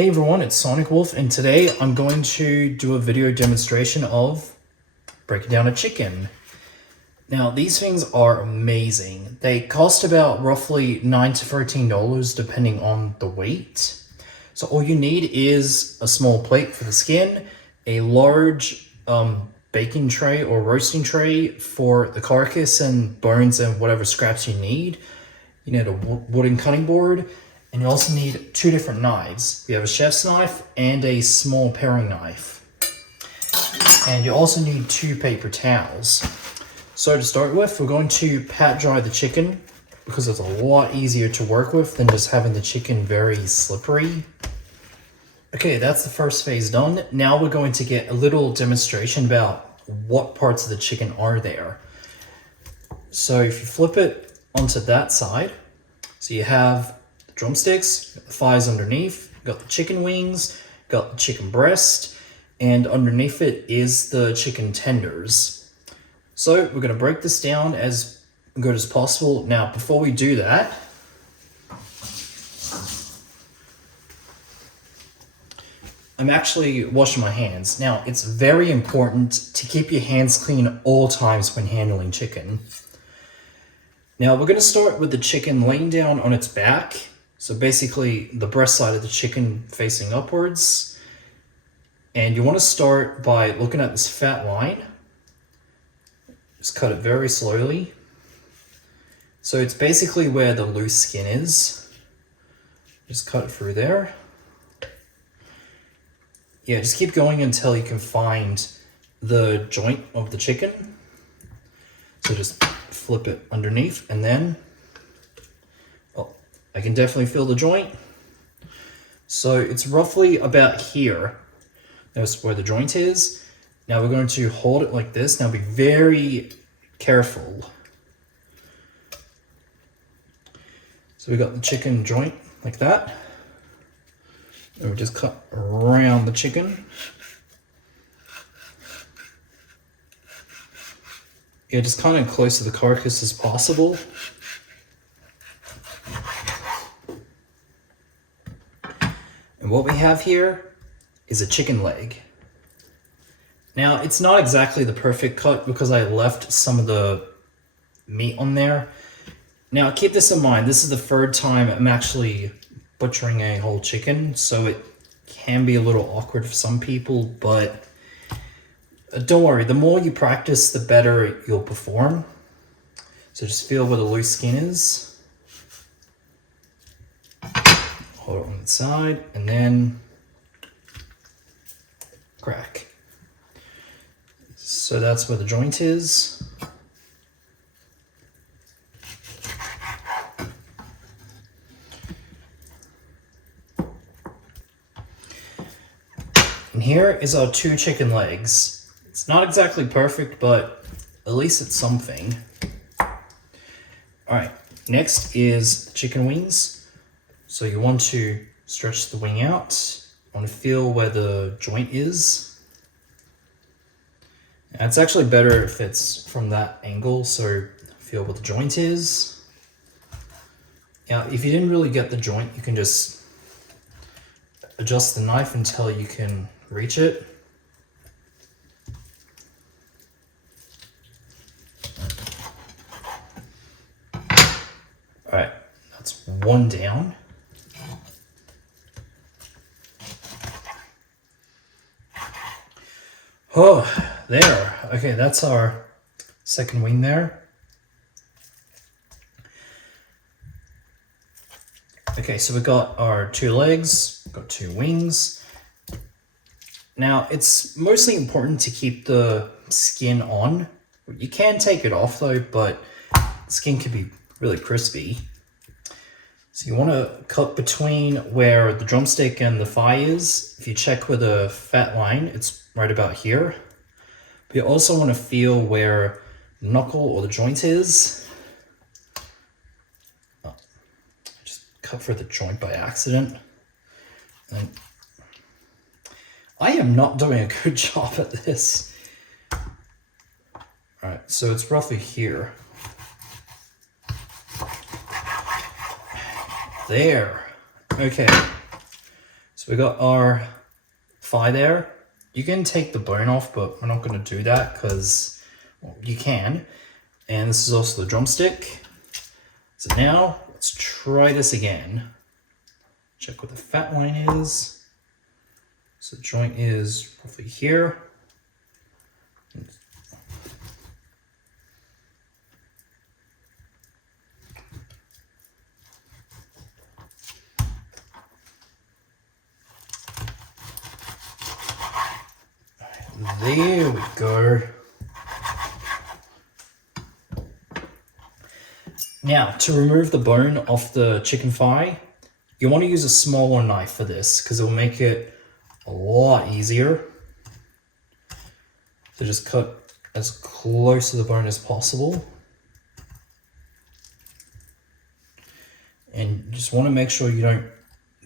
Hey everyone, it's Sonic Wolf, and today I'm going to do a video demonstration of breaking down a chicken. Now, these things are amazing. They cost about roughly $9 to $13 depending on the weight. So all you need is a small plate for the skin, a large baking tray or roasting tray for the carcass and bones and whatever scraps you need. You need a wooden cutting board. And you also need two different knives. We have a chef's knife and a small paring knife. And you also need two paper towels. So to start with, we're going to pat dry the chicken because it's a lot easier to work with than just having the chicken very slippery. Okay, that's the first phase done. Now we're going to get a little demonstration about what parts of the chicken are there. So if you flip it onto that side, so you have drumsticks, got the thighs underneath, got the chicken wings, got the chicken breast, and underneath it is the chicken tenders. So we're going to break this down as good as possible. Now, before we do that, I'm actually washing my hands. Now, it's very important to keep your hands clean at all times when handling chicken. Now, we're going to start with the chicken laying down on its back. So basically the breast side of the chicken facing upwards. And you want to start by looking at this fat line. Just cut it very slowly. So it's basically where the loose skin is. Just cut it through there. Yeah, just keep going until you can find the joint of the chicken. So just flip it underneath and then I can definitely feel the joint. So it's roughly about here. That's where the joint is. Now we're going to hold it like this. Now be very careful. So we got the chicken joint like that. And we just cut around the chicken. Yeah, just kind of close to the carcass as possible. And what we have here is a chicken leg. Now, it's not exactly the perfect cut because I left some of the meat on there. Now, keep this in mind. This is the third time I'm actually butchering a whole chicken, so it can be a little awkward for some people, but don't worry. The more you practice, the better you'll perform. So just feel where the loose skin is. Hold it on the side, and then crack. So that's where the joint is. And here is our two chicken legs. It's not exactly perfect, but at least it's something. All right, next is the chicken wings. So you want to stretch the wing out. You want to feel where the joint is. And it's actually better if it's from that angle, so feel where the joint is. Now, if you didn't really get the joint, you can just adjust the knife until you can reach it. All right, that's one down. Oh, there. Okay, that's our second wing there. Okay, so we got our two legs, got two wings. Now, it's mostly important to keep the skin on. You can take it off though, but the skin can be really crispy. So you want to cut between where the drumstick and the thigh is. If you check with a fat line, it's right about here. But you also want to feel where the knuckle or the joint is. Oh, I just cut for the joint by accident. And I am not doing a good job at this. All right, so it's roughly here. There. Okay. So So we got our thigh there. You can take the bone off, but we're not going to do that because, well, you can. And this is also the drumstick. So now let's try this again. Check what the fat line is. So the joint is roughly here. There we go. Now, to remove the bone off the chicken thigh, you want to use a smaller knife for this because it will make it a lot easier. So just cut as close to the bone as possible. And you just want to make sure you don't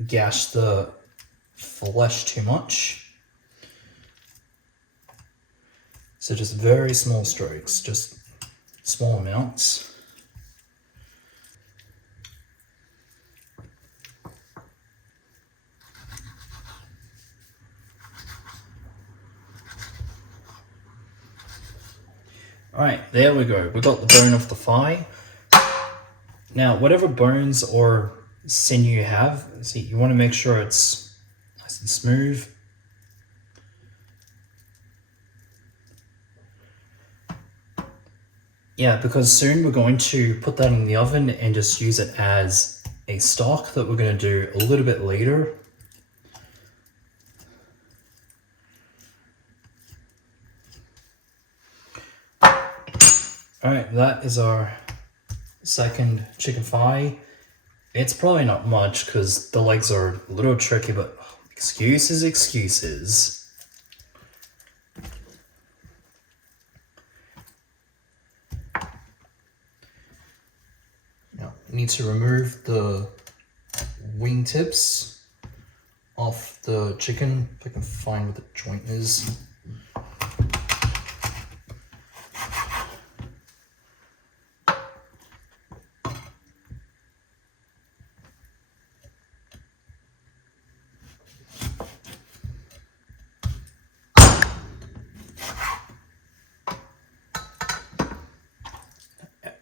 gash the flesh too much. So just very small strokes, just small amounts. All right, there we go. We got the bone off the thigh. Now, whatever bones or sinew you have, see, you want to make sure it's nice and smooth. Yeah, because soon we're going to put that in the oven and just use it as a stock that we're going to do a little bit later. All right, that is our second chicken thigh. It's probably not much because the legs are a little tricky, but excuses. Now, I need to remove the wing tips off the chicken, if I can find where the joint is.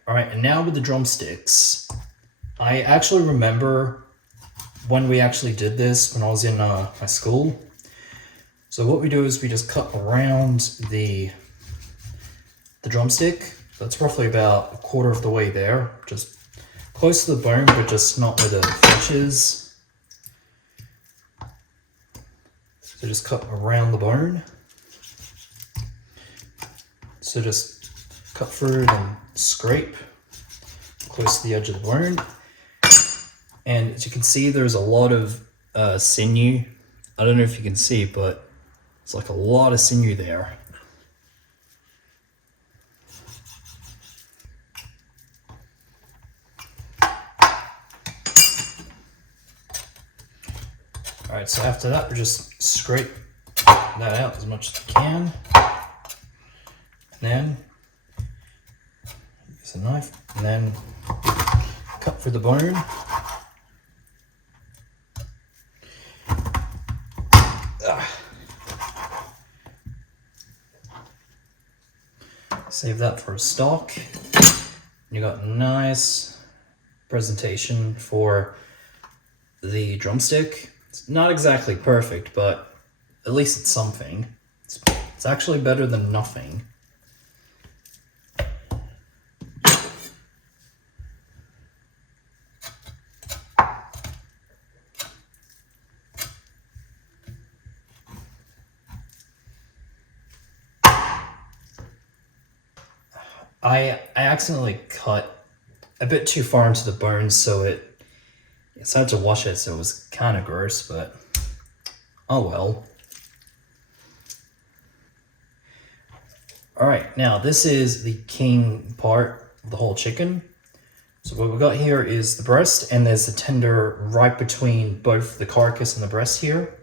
All right, and now with the drumsticks, I actually remember when we actually did this when I was in my school. So what we do is we just cut around the drumstick. That's roughly about a quarter of the way there, just close to the bone, but just not where the flesh is. So just cut around the bone. So just cut through it and scrape close to the edge of the bone. And as you can see, there's a lot of sinew. I don't know if you can see, but it's like a lot of sinew there. All right, so after that, we just scrape that out as much as you can. And then use a knife and then cut through the bone. Save that for a stock. You got a nice presentation for the drumstick. It's not exactly perfect, but at least it's something. It's actually better than nothing. I accidentally cut a bit too far into the bone, so I decided to wash it, so it was kind of gross, but oh well. All right, now this is the king part of the whole chicken. So what we've got here is the breast, and there's the tender right between both the carcass and the breast here.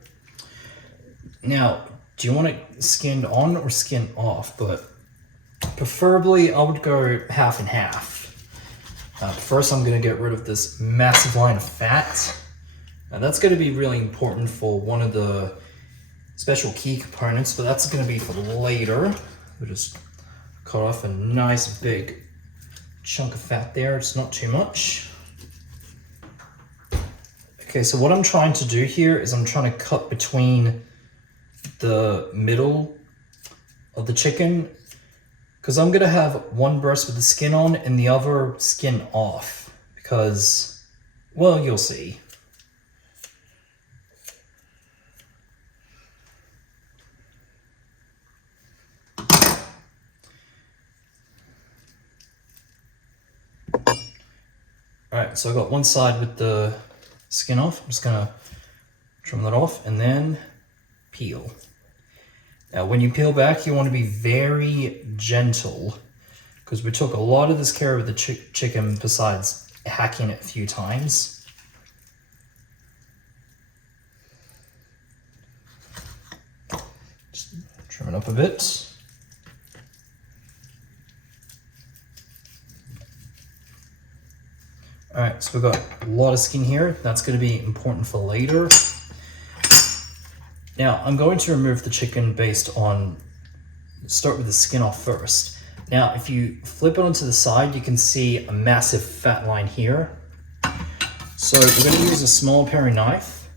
Now, do you want it skinned on or skin off? But preferably, I would go half and half. First, I'm going to get rid of this massive line of fat. Now that's going to be really important for one of the special key components, but that's going to be for later. We'll just cut off a nice big chunk of fat there. It's not too much. Okay, so what I'm trying to do here is I'm trying to cut between the middle of the chicken, because I'm going to have one breast with the skin on and the other skin off, because, well, you'll see. Alright, so I got one side with the skin off. I'm just going to trim that off and then peel. Now when you peel back, you want to be very gentle, because we took a lot of this care of the chicken besides hacking it a few times. Just trim it up a bit. Alright, so we've got a lot of skin here. That's going to be important for later. Now, I'm going to remove the chicken based on, start with the skin off first. Now, if you flip it onto the side, you can see a massive fat line here. So we're going to use a small paring knife,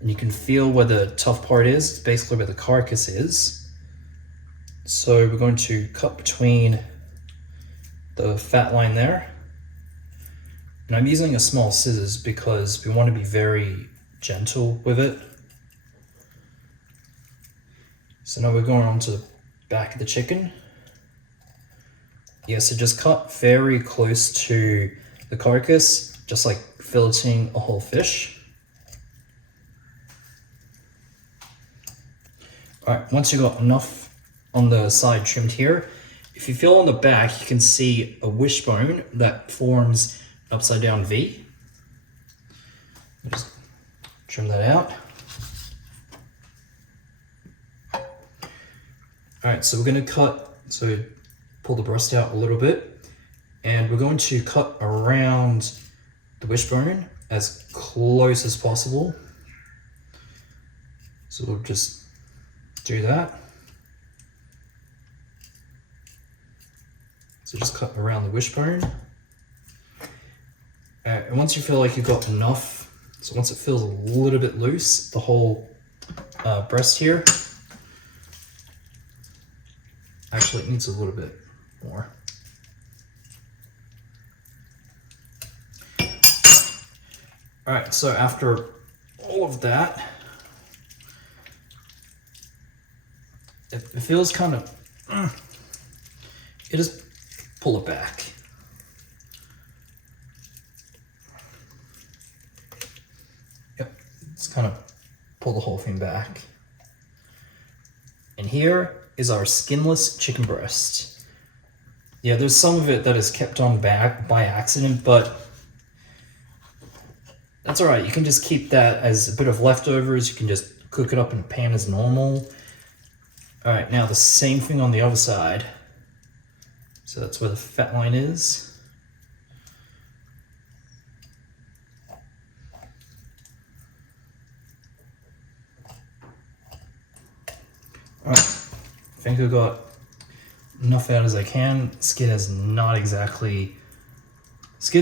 and you can feel where the tough part is. It's basically where the carcass is. So we're going to cut between the fat line there. And I'm using a small scissors because we want to be very gentle with it. So now we're going on to the back of the chicken. Yeah, so just cut very close to the carcass, just like filleting a whole fish. All right, once you've got enough on the side trimmed here, if you feel on the back, you can see a wishbone that forms upside down V. Just trim that out. All right, so we're going to cut, so pull the breast out a little bit, and we're going to cut around the wishbone as close as possible. So we'll just do that. So just cut around the wishbone. And once you feel like you've got enough, so once it feels a little bit loose, the whole breast here, actually it needs a little bit more. All right, so after all of that, it feels kind of, you just pull it back. Just kind of pull the whole thing back. And here is our skinless chicken breast. Yeah, there's some of it that is kept on back by accident, but that's all right. You can just keep that as a bit of leftovers. You can just cook it up in a pan as normal. All right, now the same thing on the other side. So that's where the fat line is. All right, I think I've got enough out as I can. Skid's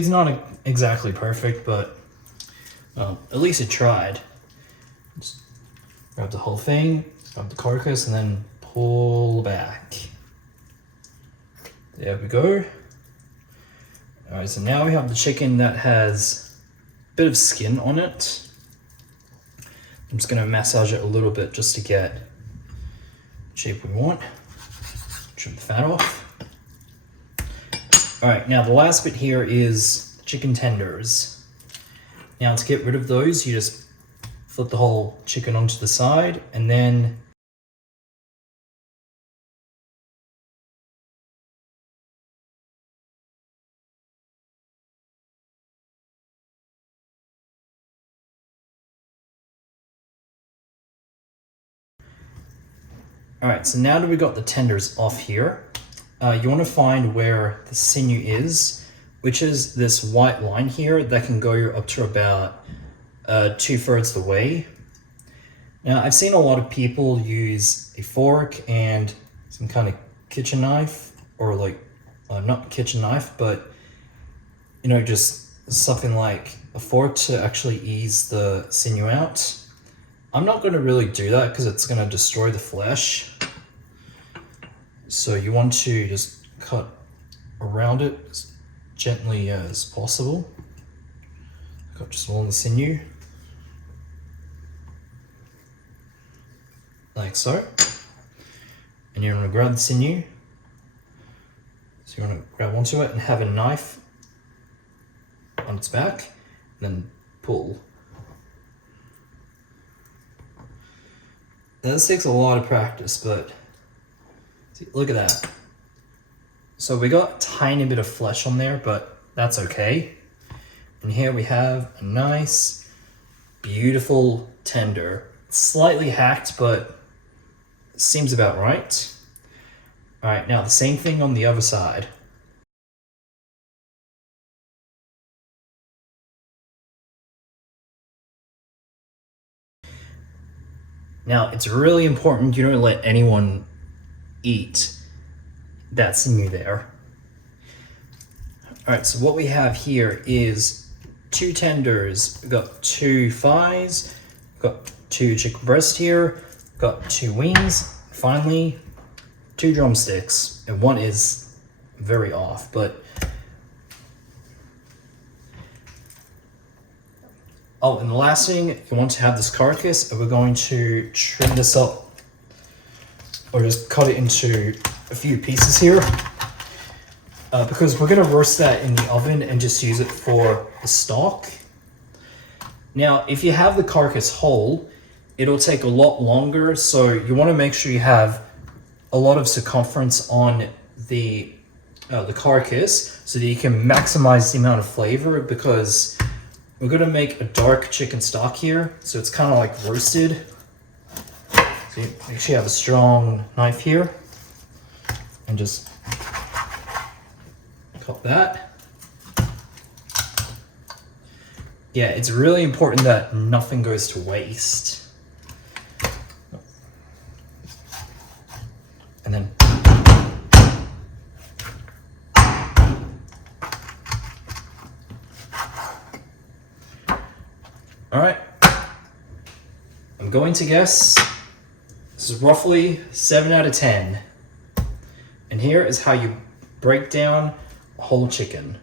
not exactly perfect, but at least it tried. Just grab the whole thing, grab the carcass, and then pull back. There we go. All right, so now we have the chicken that has a bit of skin on it. I'm just gonna massage it a little bit just to get shape we want. Trim the fat off. All right, now the last bit here is chicken tenders. Now to get rid of those, you just flip the whole chicken onto the side, and then all right, so now that we got the tenders off here, you want to find where the sinew is, which is this white line here that can go up to about 2/3 the way. Now, I've seen a lot of people use a fork and some kind of kitchen knife, or like, not kitchen knife, but, you know, just something like a fork to actually ease the sinew out. I'm not going to really do that because it's going to destroy the flesh. So you want to just cut around it as gently as possible. Got just along the sinew. Like so. And you're going to grab the sinew. So you want to grab onto it and have a knife on its back, and then pull. Now, this takes a lot of practice, but see, look at that. So we got a tiny bit of flesh on there, but that's okay. And here we have a nice, beautiful tender. It's slightly hacked, but seems about right. All right, now the same thing on the other side. Now, it's really important you don't let anyone eat that sinew there. All right, so what we have here is 2 tenders. We've got 2 thighs, we've got 2 chicken breasts here, we've got 2 wings, finally 2 drumsticks, and one is very off, but oh, and the last thing, you want to have this carcass, and we're going to trim this up, or just cut it into a few pieces here, because we're going to roast that in the oven and just use it for the stock. Now, if you have the carcass whole, it'll take a lot longer, so you want to make sure you have a lot of circumference on the carcass so that you can maximize the amount of flavor, because we're going to make a dark chicken stock here, so it's kind of like roasted. So you make sure you have a strong knife here, and just cut that. Yeah, it's really important that nothing goes to waste. And then all right, I'm going to guess this is roughly 7 out of 10. And here is how you break down a whole chicken.